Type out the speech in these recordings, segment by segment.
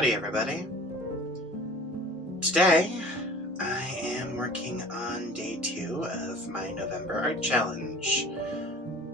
Howdy, everybody. Today, I am working on day 2 of my November Art Challenge,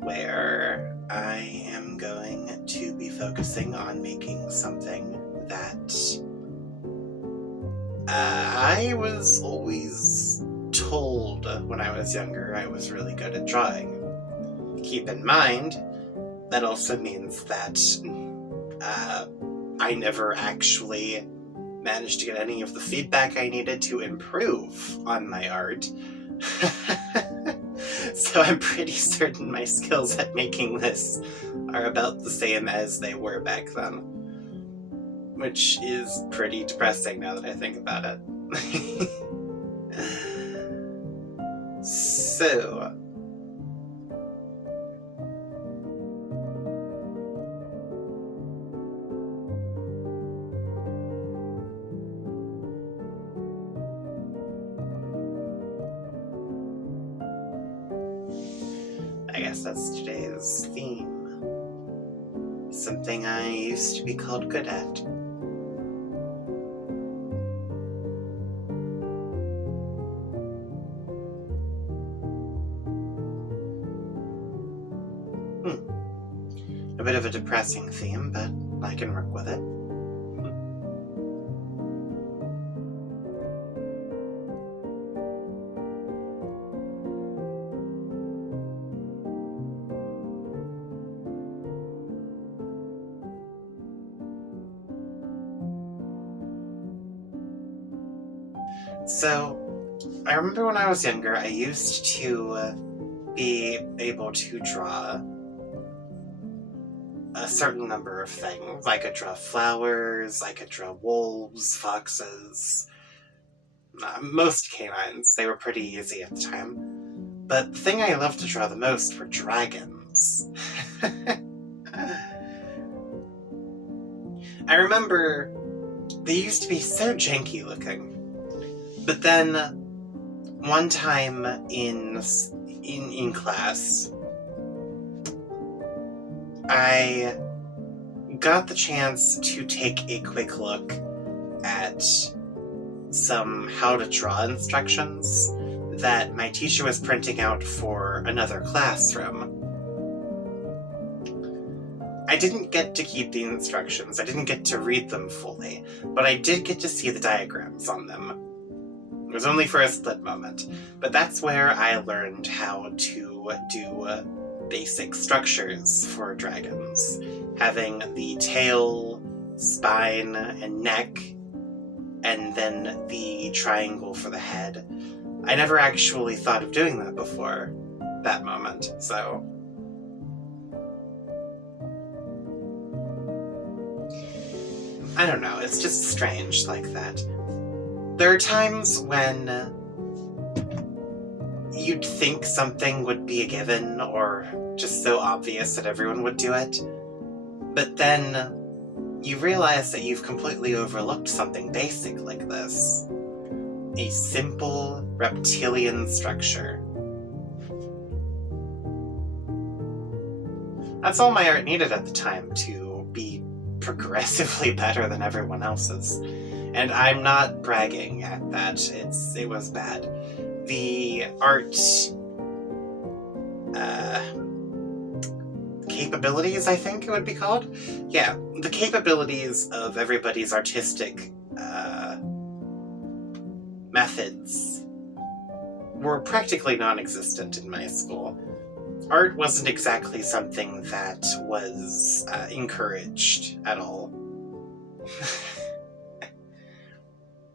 where I am going to be focusing on making something that I was always told when I was younger I was really good at drawing. Keep in mind, that also means that I never actually managed to get any of the feedback I needed to improve on my art. So I'm pretty certain my skills at making this are about the same as they were back then. Which is pretty depressing now that I think about it. So... I guess that's today's theme. Something I used to be called good at. A bit of a depressing theme, but I can work with it. So, I remember when I was younger, I used to be able to draw a certain number of things. I could draw flowers, I could draw wolves, foxes, most canines. They were pretty easy at the time. But the thing I loved to draw the most were dragons. I remember they used to be so janky looking. But then, one time in class, I got the chance to take a quick look at some how to draw instructions that my teacher was printing out for another classroom. I didn't get to keep the instructions, I didn't get to read them fully, but I did get to see the diagrams on them. It was only for a split moment, but that's where I learned how to do basic structures for dragons, having the tail, spine, and neck, and then the triangle for the head. I never actually thought of doing that before that moment, so... I don't know, it's just strange like that. There are times when you'd think something would be a given or just so obvious that everyone would do it, but then you realize that you've completely overlooked something basic like this. A simple reptilian structure. That's all my art needed at the time to be progressively better than everyone else's. And I'm not bragging at that, it was bad. The art capabilities, I think it would be called? Yeah, the capabilities of everybody's artistic methods were practically non-existent in my school. Art wasn't exactly something that was encouraged at all.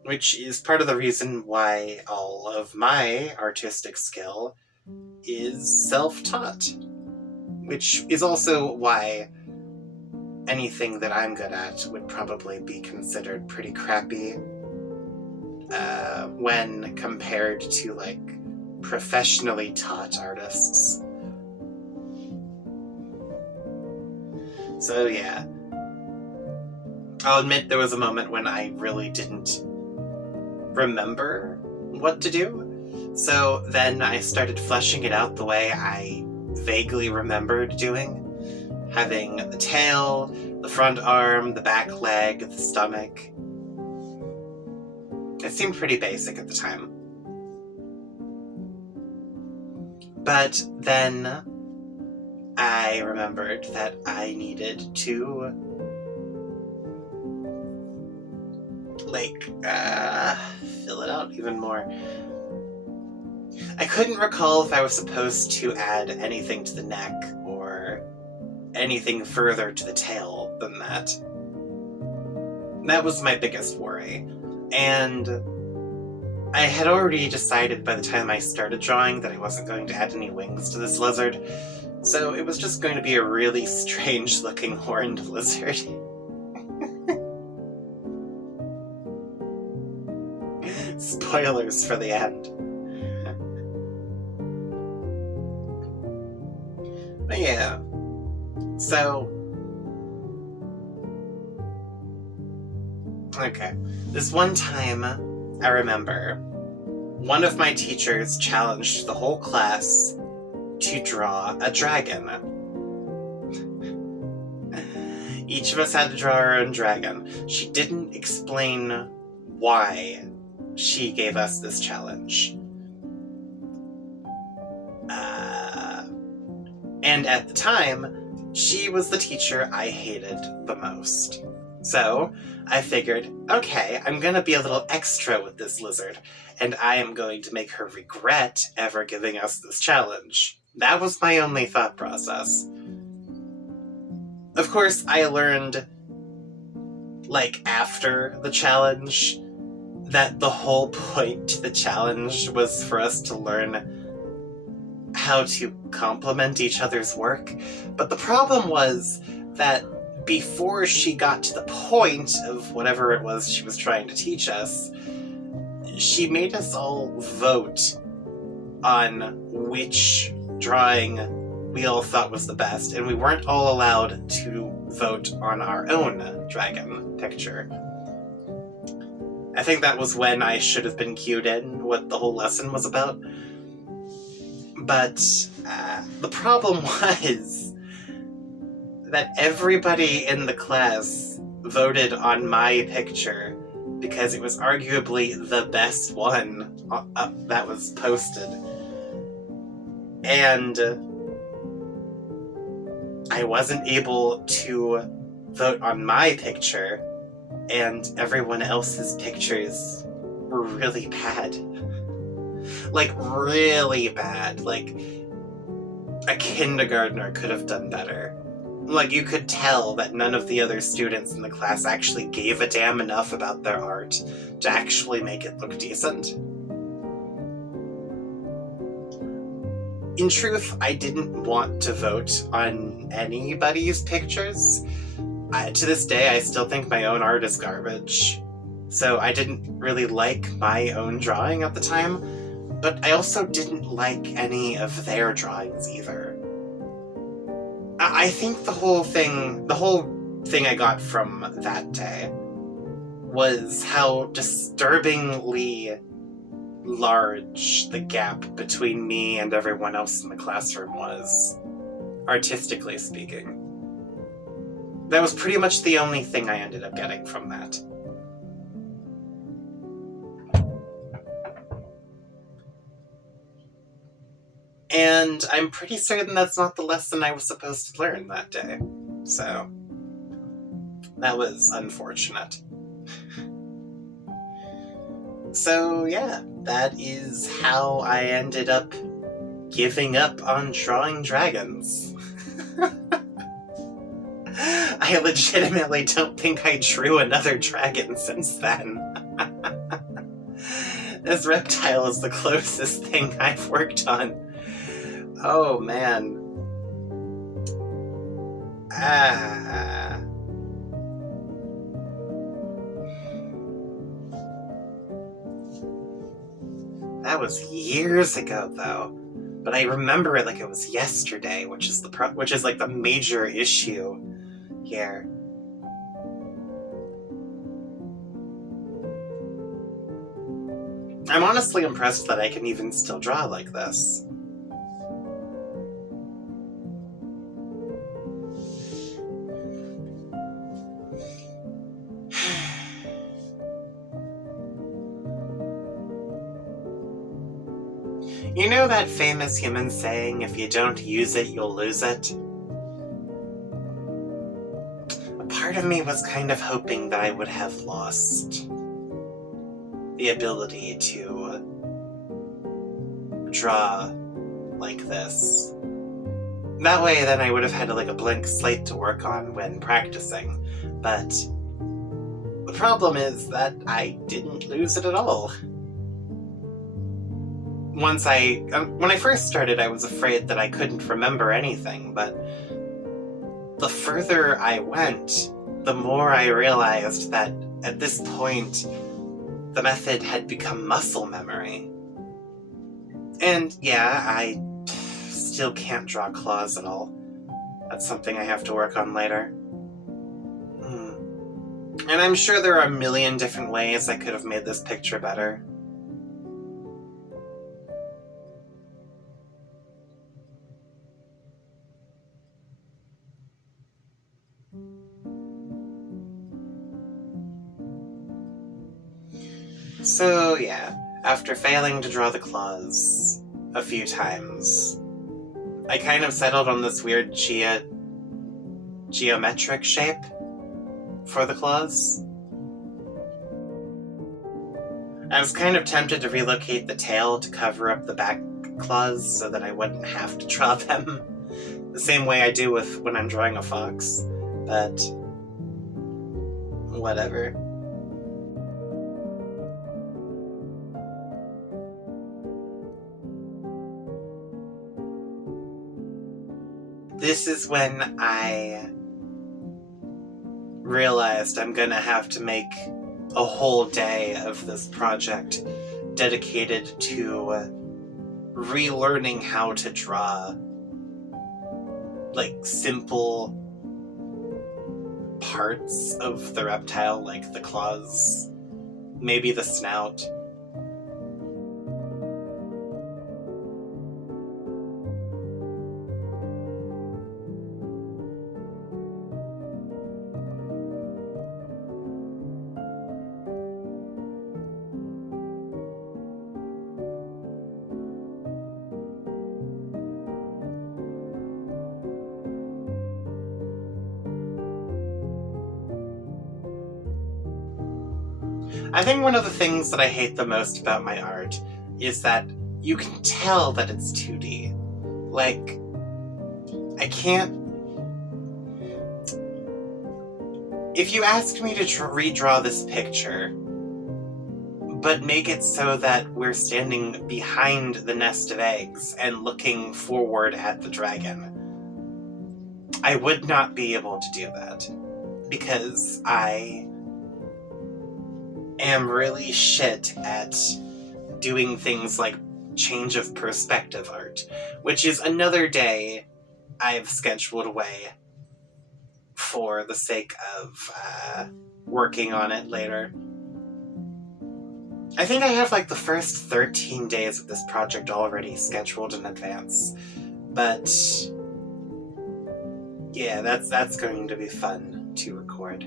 Which is part of the reason why all of my artistic skill is self-taught. Which is also why anything that I'm good at would probably be considered pretty crappy when compared to, like, professionally taught artists. So yeah. I'll admit there was a moment when I really didn't remember what to do. So then I started fleshing it out the way I vaguely remembered doing. having the tail, the front arm, the back leg, the stomach. It seemed pretty basic at the time. But then I remembered that I needed to fill it out even more. I couldn't recall if I was supposed to add anything to the neck or anything further to the tail than that. That was my biggest worry. And I had already decided by the time I started drawing that I wasn't going to add any wings to this lizard, so it was just going to be a really strange looking horned lizard. Spoilers for the end. But yeah, so... Okay, this one time, I remember, one of my teachers challenged the whole class to draw a dragon. Each of us had to draw our own dragon. She didn't explain why she gave us this challenge. And at the time, she was the teacher I hated the most. So I figured, okay, I'm gonna be a little extra with this lizard, and I am going to make her regret ever giving us this challenge. That was my only thought process. Of course, I learned, after the challenge, that the whole point to the challenge was for us to learn how to compliment each other's work. But the problem was that before she got to the point of whatever it was she was trying to teach us, she made us all vote on which drawing we all thought was the best, and we weren't all allowed to vote on our own dragon picture. I think that was when I should have been cued in what the whole lesson was about. But the problem was that everybody in the class voted on my picture because it was arguably the best one that was posted. And I wasn't able to vote on my picture, and everyone else's pictures were really bad. Really bad. A kindergartner could have done better. You could tell that none of the other students in the class actually gave a damn enough about their art to actually make it look decent. In truth, I didn't want to vote on anybody's pictures. To this day, I still think my own art is garbage. So I didn't really like my own drawing at the time, but I also didn't like any of their drawings either. I think the whole thing I got from that day was how disturbingly large the gap between me and everyone else in the classroom was, artistically speaking. That was pretty much the only thing I ended up getting from that. And I'm pretty certain that's not the lesson I was supposed to learn that day. So, that was unfortunate. So yeah, that is how I ended up giving up on drawing dragons. I legitimately don't think I drew another dragon since then. This reptile is the closest thing I've worked on. Oh, man. That was years ago, though. But I remember it like it was yesterday, which is the major issue here. I'm honestly impressed that I can even still draw like this. You know that famous human saying, if you don't use it, you'll lose it? A part of me was kind of hoping that I would have lost the ability to draw like this. That way, then I would have had a blank slate to work on when practicing. But the problem is that I didn't lose it at all. When I first started, I was afraid that I couldn't remember anything, but the further I went, the more I realized that at this point, the method had become muscle memory. And yeah, I still can't draw claws at all. That's something I have to work on later. And I'm sure there are a million different ways I could have made this picture better. So yeah, after failing to draw the claws a few times, I kind of settled on this weird geometric shape for the claws. I was kind of tempted to relocate the tail to cover up the back claws so that I wouldn't have to draw them the same way I do when I'm drawing a fox, but whatever. This is when I realized I'm gonna have to make a whole day of this project dedicated to relearning how to draw simple parts of the reptile, like the claws, maybe the snout. I think one of the things that I hate the most about my art is that you can tell that it's 2D. I can't... If you asked me to redraw this picture, but make it so that we're standing behind the nest of eggs and looking forward at the dragon, I would not be able to do that. Because I am really shit at doing things like change of perspective art, which is another day I've scheduled away for the sake of working on it later. I think I have the first 13 days of this project already scheduled in advance, but yeah, that's going to be fun to record.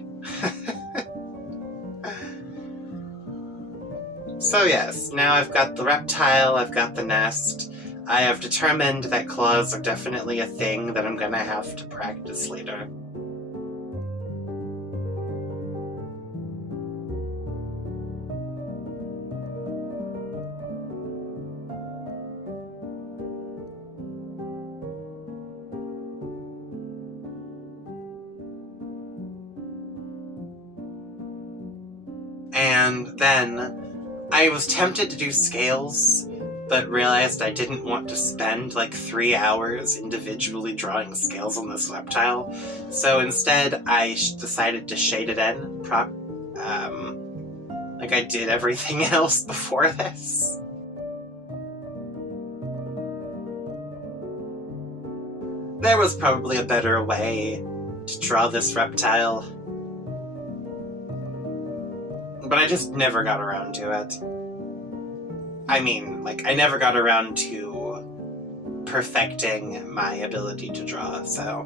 So yes, now I've got the reptile, I've got the nest. I have determined that claws are definitely a thing that I'm gonna have to practice later. And then I was tempted to do scales, but realized I didn't want to spend 3 hours individually drawing scales on this reptile. So instead, I decided to shade it in, like I did everything else before this. There was probably a better way to draw this reptile, but I just never got around to it. I mean, I never got around to perfecting my ability to draw, so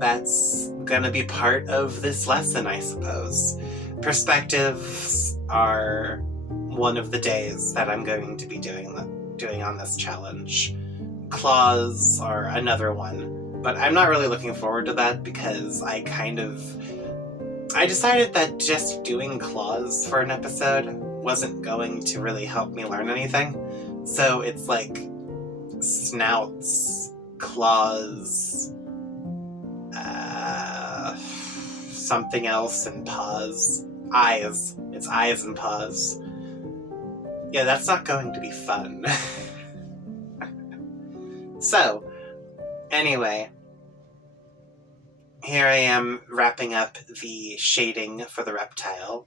that's gonna be part of this lesson, I suppose. Perspectives are one of the days that I'm going to be doing doing on this challenge. Claws are another one, but I'm not really looking forward to that because I decided that just doing claws for an episode wasn't going to really help me learn anything. So it's like snouts, claws, something else, and paws. Eyes. It's eyes and paws. Yeah, that's not going to be fun. So, anyway, here I am wrapping up the shading for the reptile.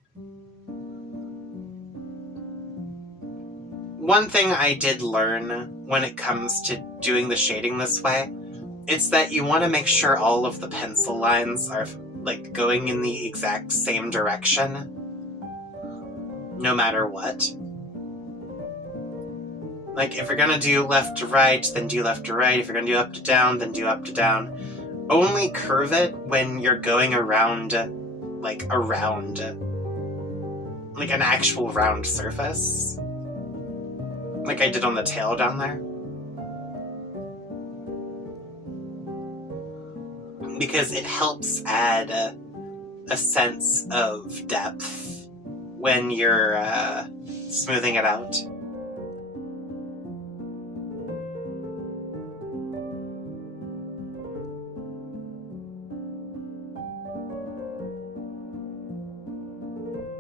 One thing I did learn when it comes to doing the shading this way, it's that you want to make sure all of the pencil lines are like going in the exact same direction, no matter what. Like, if you're gonna do left to right, then do left to right. If you're gonna do up to down, then do up to down. Only curve it when you're going around an actual round surface. Like I did on the tail down there. Because it helps add a sense of depth when you're smoothing it out.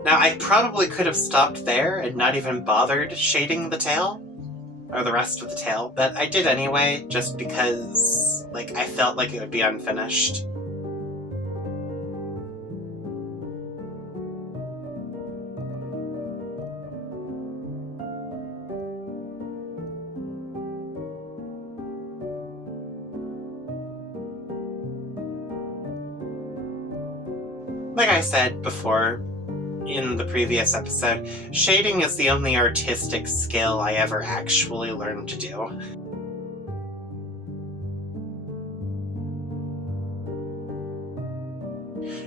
Now, I probably could have stopped there and not even bothered shading the tail, or the rest of the tail, but I did anyway, just because, I felt like it would be unfinished. Like I said before, in the previous episode, shading is the only artistic skill I ever actually learned to do.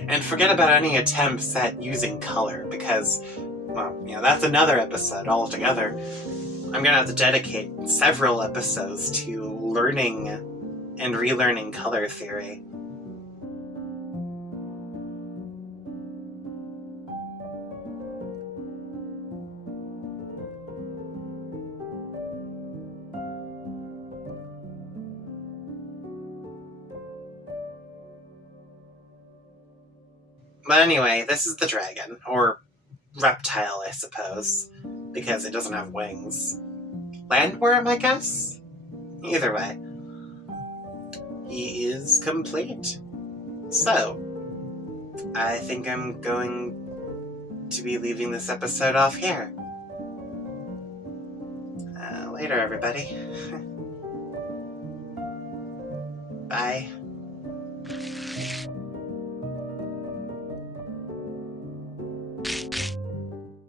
And forget about any attempts at using color, because, well, that's another episode altogether. I'm gonna have to dedicate several episodes to learning and relearning color theory. But anyway, this is the dragon, or reptile, I suppose, because it doesn't have wings. Landworm, I guess? Either way. He is complete. So, I think I'm going to be leaving this episode off here. Later, everybody. Bye.